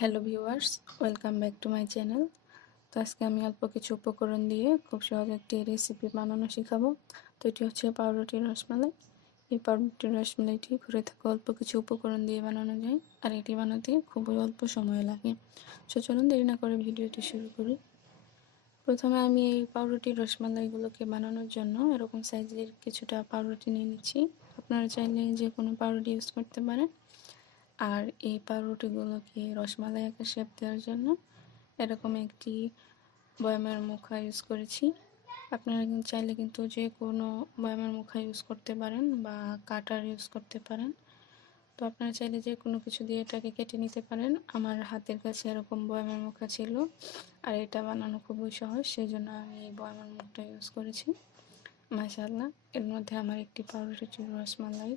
Hello viewers, welcome back to my channel. তো আজকে আমি অল্প কিছু উপকরণ দিয়ে খুব সহজ একটি রেসিপি বানানো শেখাবো। তো এটি হচ্ছে পাউরুটির রসমালাই। এই পাউরুটির রসমালাইটি ঘরে থাকা অল্প কিছু উপকরণ দিয়ে বানানো যায়, আর এটি বানাতে খুবই অল্প সময় লাগে। তো চলুন দেরি না করে ভিডিওটি শুরু করি। প্রথমে আমি এই পাউরুটির রসমালাইগুলোকে বানানোর জন্য এরকম সাইজের কিছুটা পাউরুটি নিয়ে নিচ্ছি। আপনারা চাইলে যে কোনো পাউরুটি ইউজ করতে পারেন। আর এই পাউরুটিগুলোকে রসমালাই আকারে শেপ দেওয়ার জন্য এরকম একটি বয়ামের মুখা ইউজ করেছি। আপনারা চাইলে কিন্তু যে কোনো বয়ামের মুখা ইউজ করতে পারেন বা কাটার ইউজ করতে পারেন। তো আপনারা চাইলে যে কোনো কিছু দিয়ে এটাকে কেটে নিতে পারেন। আমার হাতের কাছে এরকম বয়ামের মুখা ছিল, আর এটা বানানো খুবই সহজ, সেই জন্য আমি এই বয়ামের মুখটা ইউজ করেছি। মাশাআল্লাহ, এর মধ্যে আমার একটি পাউরুটির রসমালাই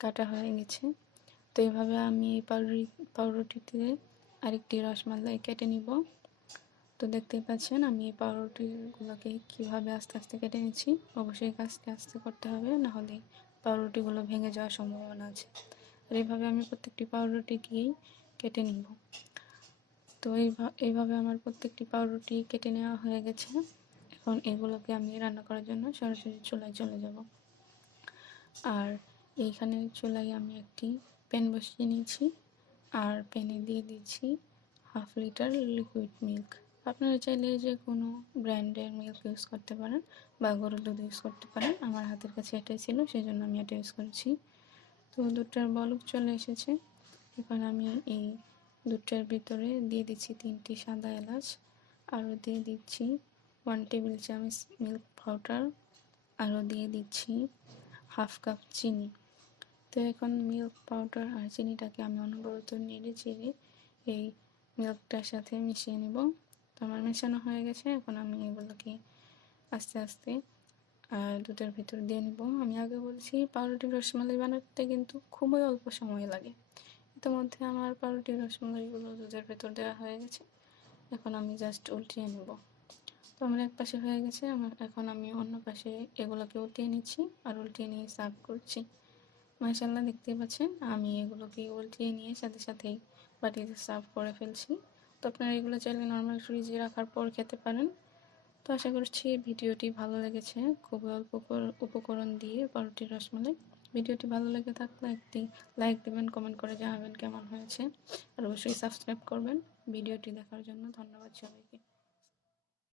কাটা হয়ে গেছে। তো এইভাবে আমি এই পাউরুটিতে আরেকটি রসমালাই কেটে নিব। তো দেখতেই পাচ্ছেন আমি এই পাউরুটিগুলোকে কীভাবে আস্তে আস্তে কেটে নিচ্ছি। অবশ্যই কাজটি আস্তে করতে হবে, নাহলে পাউরুটিগুলো ভেঙে যাওয়ার সম্ভাবনা আছে। আর এইভাবে আমি প্রত্যেকটি পাউরুটিকেই কেটে নিব। তো এইভাবে আমার প্রত্যেকটি পাউরুটি কেটে নেওয়া হয়ে গেছে। এখন এগুলোকে আমি রান্না করার জন্য সরাসরি চুলায় চলে যাব। আর এইখানে চুলায় আমি একটি প্যান বসিয়ে নিয়েছি, আর প্যানে দিয়ে দিচ্ছি 1/2 লিটার লিকুইড মিল্ক। আপনারা চাইলে যে কোনো ব্র্যান্ডের মিল্ক ইউজ করতে পারেন বা গরুর দুধ ইউজ করতে পারেন। আমার হাতের কাছে এটাই ছিল, সেই জন্য আমি এটা ইউজ করেছি। তো দুধটার বলক চলে এসেছে। এখন আমি এই দুধটার ভিতরে দিয়ে দিচ্ছি 3টি সাদা এলাচ, আরও দিয়ে দিচ্ছি 1 টেবিল চামচ মিল্ক পাউডার, আরও দিয়ে দিচ্ছি 1/2 কাপ চিনি। তো এখন মিল্ক পাউডার আর চিনিটাকে আমি অনবরত নেড়ে চেড়ে এই মিল্কটার সাথে মিশিয়ে নেব। তো আমার মেশানো হয়ে গেছে। এখন আমি এগুলোকে আস্তে আস্তে দুধের ভিতর দিয়ে নেব। আমি আগে বলছি পাউরুটির রসমালাই বানাতে কিন্তু খুবই অল্প সময় লাগে। ইতিমধ্যে আমার পাউরুটির রসমালাইগুলো দুধের ভেতর দেওয়া হয়ে গেছে। এখন আমি জাস্ট উল্টিয়ে নেব। তো আমার এক পাশে হয়ে গেছে, এখন আমি অন্য পাশে এগুলোকে উল্টিয়ে নিচ্ছি, আর উল্টিয়ে নিয়ে সার্ভ করছি। মাশাআল্লাহ, দেখতেই পাচ্ছেন আমি এগুলোকে উল্টিয়ে নিয়ে সাথে সাথেই বাটিতে সার্ভ করে ফেলছি। তো আপনারা এগুলো চাইলে নর্মাল ফ্রিজে রাখার পর খেতে পারেন। তো আশা করছি ভিডিওটি ভালো লেগেছে। খুবই অল্প উপকরণ দিয়ে পাউরুটির রসমালাই। ভিডিওটি ভালো লেগে থাকলে একটি লাইক দেবেন, কমেন্ট করে জানাবেন কেমন হয়েছে, আর অবশ্যই সাবস্ক্রাইব করবেন। ভিডিওটি দেখার জন্য ধন্যবাদ সবাইকে।